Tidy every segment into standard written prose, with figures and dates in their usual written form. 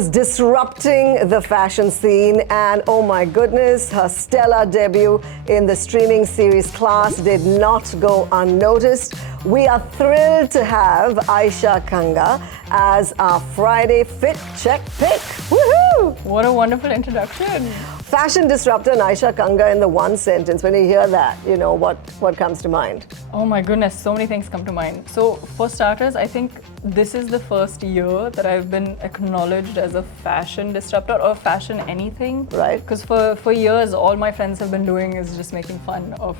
who's disrupting the fashion scene, and oh my goodness, her stellar debut in the streaming series Class did not go unnoticed. We are thrilled to have Ayesha Kanga as our Friday Fit Check Pick. Woohoo! What a wonderful introduction. Fashion disruptor and Ayesha Kanga in the one sentence. When you hear that, you know, what comes to mind? Oh my goodness, so many things come to mind. So for starters, I think this is the first year that I've been acknowledged as a fashion disruptor or fashion anything. Right. Because for years, all my friends have been doing is just making fun of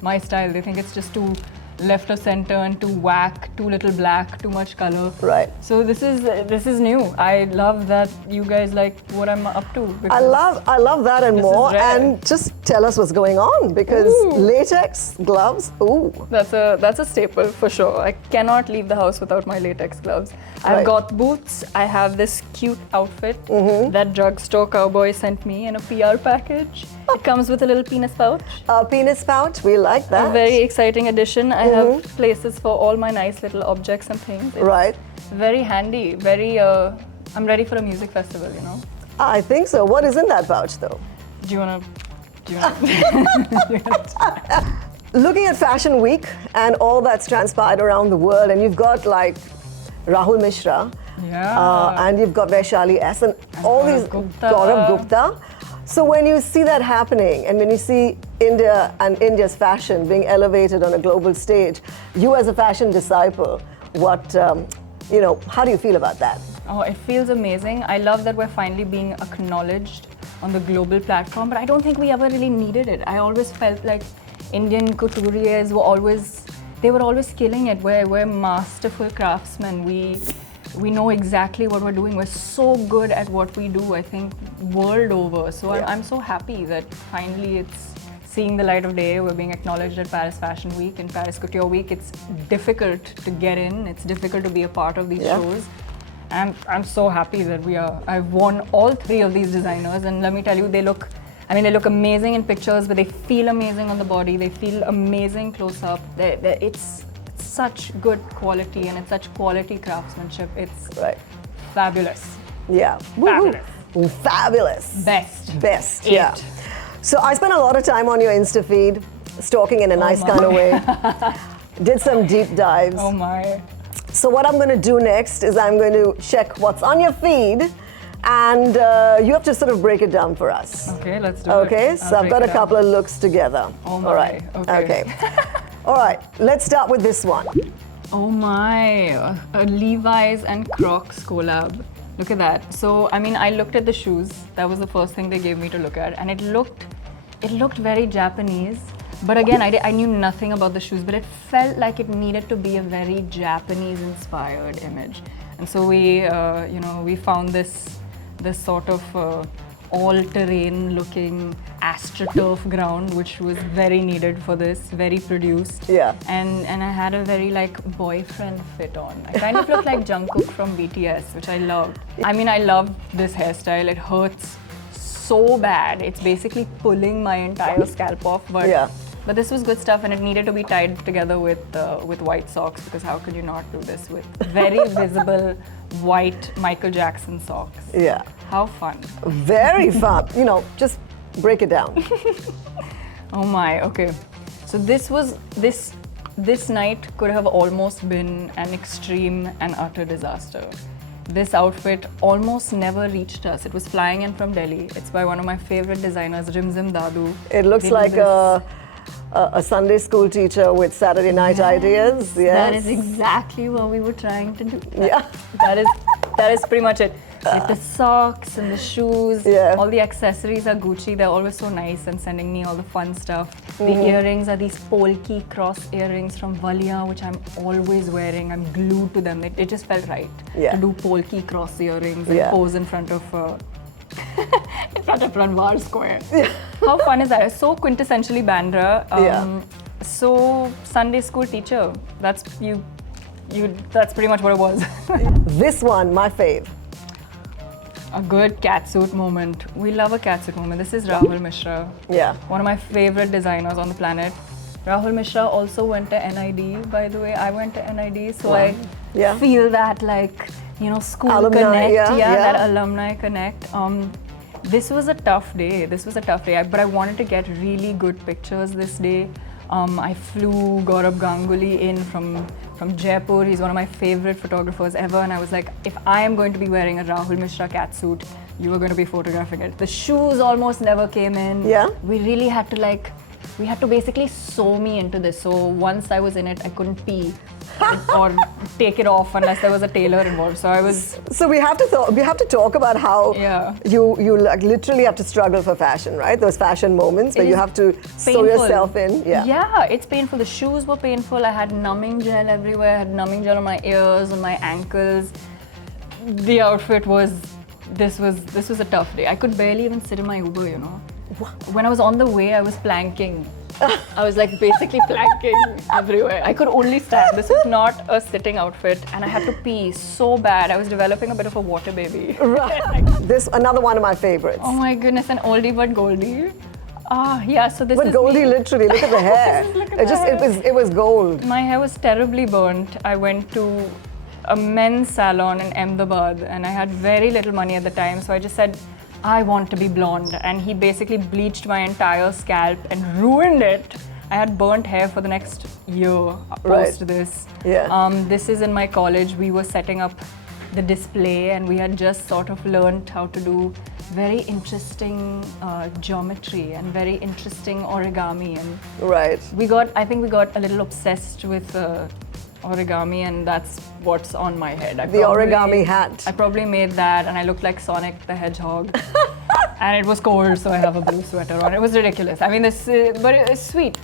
my style. They think it's just too left of center and too whack, too little black, too much color. Right. So this is new. I love that you guys like what I'm up to. I love that and more. And just tell us what's going on, because latex gloves. Ooh. That's a staple for sure. I cannot leave the house without my latex gloves. I've got boots. I have this cute outfit that drugstore cowboy sent me in a PR package. It comes with a little penis pouch. A penis pouch, we like that. A very exciting addition. I have places for all my nice little objects and things. It's right. Very handy. Very. I'm ready for a music festival, you know. I think so. What is in that pouch, though? Do you wanna? Looking at Fashion Week and all that's transpired around the world, and you've got like Rahul Mishra, and you've got Vaishali S, and all these Gaurav Gupta. So when you see that happening, and when you see India and India's fashion being elevated on a global stage, you as a fashion disciple, how do you feel about that? Oh, it feels amazing. I love that we're finally being acknowledged on the global platform, but I don't think we ever really needed it. I always felt like Indian couturiers were always killing it. We're masterful craftsmen. We know exactly what we're doing. We're so good at what we do, I think, world over. So I'm so happy that finally it's seeing the light of day. We're being acknowledged at Paris Fashion Week and Paris Couture Week. It's difficult to get in. It's difficult to be a part of these shows. I'm so happy that I've worn all three of these designers, and let me tell you, they look amazing in pictures, but they feel amazing on the body. They feel amazing close up. It's such good quality, and it's such quality craftsmanship. It's fabulous. Yeah. Fabulous. Woo-hoo. Fabulous. Best. Yeah. So I spent a lot of time on your Insta feed, stalking in a nice kind of way. Did some deep dives. Oh my. So what I'm going to do next is I'm going to check what's on your feed, and you have to sort of break it down for us. Okay, let's do it. Okay, so I've got a couple of looks together. Oh my. All right. Okay. All right, let's start with this one. Oh my, a Levi's and Crocs collab. Look at that. So, I looked at the shoes. That was the first thing they gave me to look at, and it looked very Japanese. But again, I knew nothing about the shoes, but it felt like it needed to be a very Japanese-inspired image. And so we found this sort of all-terrain looking astroturf ground, which was very needed for this, very produced. Yeah. And I had a very boyfriend fit on. I kind of looked like Jungkook from BTS, which I loved. I love this hairstyle. It hurts so bad. It's basically pulling my entire scalp off. But this was good stuff, and it needed to be tied together with white socks, because how could you not do this with very visible white Michael Jackson socks? Yeah. How fun. Very fun. Just break it down. Oh my, okay. So this night could have almost been an extreme and utter disaster. This outfit almost never reached us. It was flying in from Delhi. It's by one of my favorite designers, Rimzim Dadu. It looks like a Sunday school teacher with Saturday night ideas. Yes. That is exactly what we were trying to do. Yeah. That is pretty much it. With the socks and the shoes, all the accessories are Gucci. They're always so nice and sending me all the fun stuff. The earrings are these polki cross earrings from Valia, which I'm always wearing. I'm glued to them. It just felt right to do polki cross earrings and pose in front of Ranvar Square. How fun is that? It's so quintessentially Bandra. So Sunday school teacher. That's That's pretty much what it was. This one, my fave. A good catsuit moment. We love a catsuit moment. This is Rahul Mishra. Yeah. One of my favorite designers on the planet. Rahul Mishra also went to NID, by the way. I went to NID, so I feel that school Alumni, connect, yeah. that alumni connect. This was a tough day. But I wanted to get really good pictures this day. I flew Gaurav Ganguly in from Jaipur. He's one of my favorite photographers ever. And I was like, if I am going to be wearing a Rahul Mishra catsuit, you are going to be photographing it. The shoes almost never came in. Yeah. We really had to basically sew me into this. So once I was in it, I couldn't pee or take it off unless there was a tailor involved. So I was. So we have to talk about how you like literally have to struggle for fashion, right? Those fashion moments where you have to sew yourself in. Yeah, it's painful. The shoes were painful. I had numbing gel everywhere. I had numbing gel on my ears, on my ankles. The outfit was. This was a tough day. I could barely even sit in my Uber, When I was on the way, I was planking. I was like basically planking everywhere. I could only stand. This was not a sitting outfit, and I had to pee so bad. I was developing a bit of a water baby. Right. This another one of my favorites. Oh my goodness, an oldie but goldie. So this but is Goldie, me. literally, look at the hair. It was gold. My hair was terribly burnt. I went to a men's salon in Ahmedabad, and I had very little money at the time, so I just said, I want to be blonde, and he basically bleached my entire scalp and ruined it. I had burnt hair for the next year post this. Yeah. This is in my college. We were setting up the display, and we had just sort of learned how to do very interesting geometry and very interesting origami, and I think we got a little obsessed with origami, and that's what's on my head. The origami hat. I probably made that, and I looked like Sonic the Hedgehog. And it was cold, so I have a blue sweater on. It was ridiculous. I mean, but it was sweet,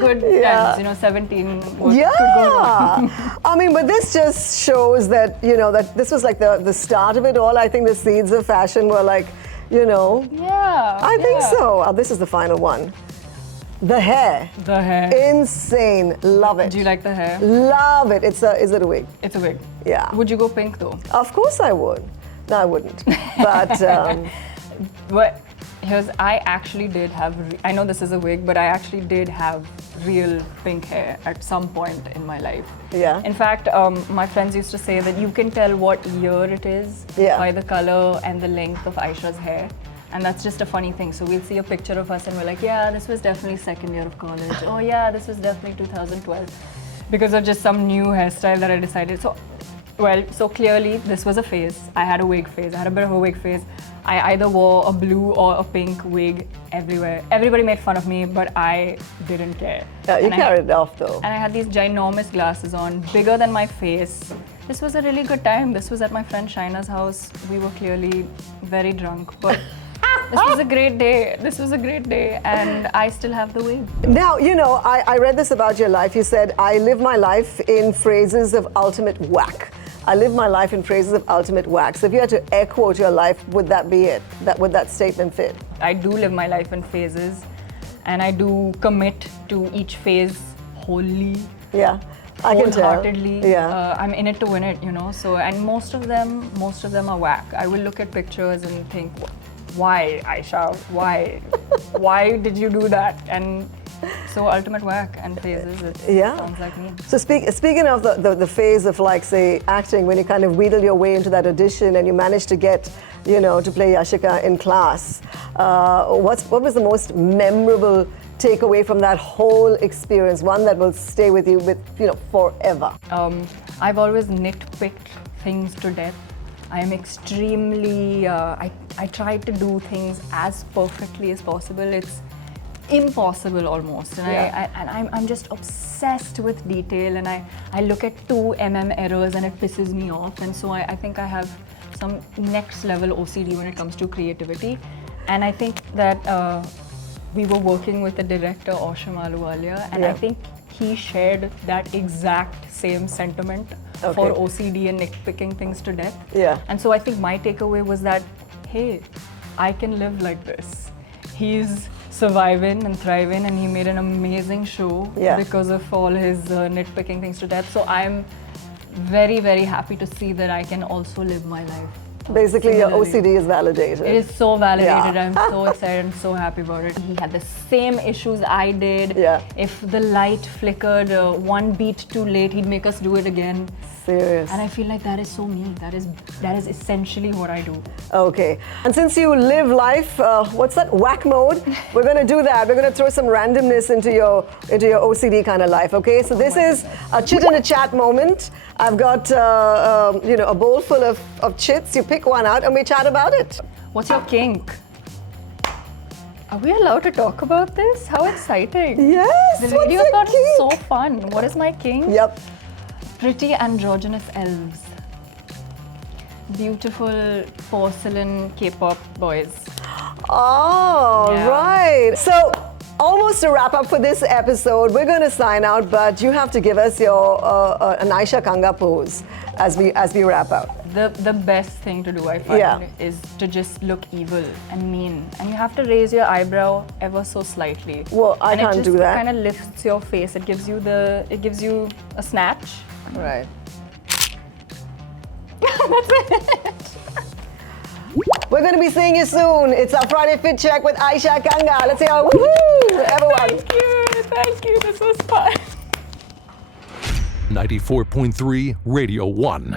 good times. 17 was good going on. I mean, but this just shows that that this was like the start of it all. I think the seeds of fashion were like, Yeah. I think so. This is the final one. The hair. Insane. Love it. Do you like the hair? Love it. Is it a wig? It's a wig. Yeah. Would you go pink though? Of course I would. No, I wouldn't. But I actually did have. I know this is a wig, but I actually did have real pink hair at some point in my life. Yeah. In fact, my friends used to say that you can tell what year it is by the color and the length of Ayesha's hair. And that's just a funny thing. So we'll see a picture of us and we're like, yeah, this was definitely second year of college. Oh yeah, this was definitely 2012. Because of just some new hairstyle that I decided. So clearly this was a phase. I had a wig phase. I had a bit of a wig phase. I either wore a blue or a pink wig everywhere. Everybody made fun of me, but I didn't care. Yeah, you carried it off though. And I had these ginormous glasses on, bigger than my face. This was a really good time. This was at my friend Shaina's house. We were clearly very drunk, but this was a great day, and I still have the wig. Now, I read this about your life. You said, I live my life in phrases of ultimate whack. I live my life in phrases of ultimate whack. So if you had to air quote your life, would that be it? Would that statement fit? I do live my life in phases, and I do commit to each phase wholly. Yeah. I can tell. Wholeheartedly. Yeah. I'm in it to win it, So, and most of them are whack. I will look at pictures and think, why, Ayesha? Why? Why did you do that? And so ultimate whack and phases, it sounds like me. So speaking of the phase of like, say, acting, when you kind of wheedle your way into that audition and you manage to get, to play Yashika in class, what was the most memorable takeaway from that whole experience, one that will stay with you forever? I've always nitpicked things to death. I am extremely, I try to do things as perfectly as possible. It's impossible almost. And I'm just obsessed with detail, and I look at 2 errors and it pisses me off. And so I think I have some next level OCD when it comes to creativity. And I think that we were working with the director, Osham Ahluwalia, and I think he shared that exact same sentiment for OCD and nitpicking things to death. Yeah. And so I think my takeaway was that, hey, I can live like this. He's surviving and thriving, and he made an amazing show because of all his nitpicking things to death. So I'm very, very happy to see that I can also live my life. Basically, your OCD is validated. It is so validated. I'm so excited. I'm so happy about it. He had the same issues I did. Yeah. If the light flickered 1 beat too late, he'd make us do it again. Serious. And I feel like that is so me. That is essentially what I do. Okay. And since you live life, what's that? Whack mode. We're going to do that. We're going to throw some randomness into your OCD kind of life. Okay. So this is a chit and a chat moment. I've got a bowl full of chits. You pick one out and we chat about it. What's your kink? Are we allowed to talk about this? How exciting! Yes. The what's radio your thought is kink? so fun. What is my kink? Yep. Pretty androgynous elves. Beautiful porcelain K-pop boys. Oh, Yeah. right. So, almost a wrap up for this episode. We're going to sign out, but you have to give us your an Ayesha Kanga pose as we wrap up. The best thing to do, I find, is to just look evil and mean. And you have to raise your eyebrow ever so slightly. Well, I can't do that. It kind of lifts your face. It gives you a snatch. Right. That's it. We're going to be seeing you soon. It's our Friday Fit Check with Ayesha Kanga. Let's say our woohoo, everyone. Thank you. This was fun. 94.3 Radio 1.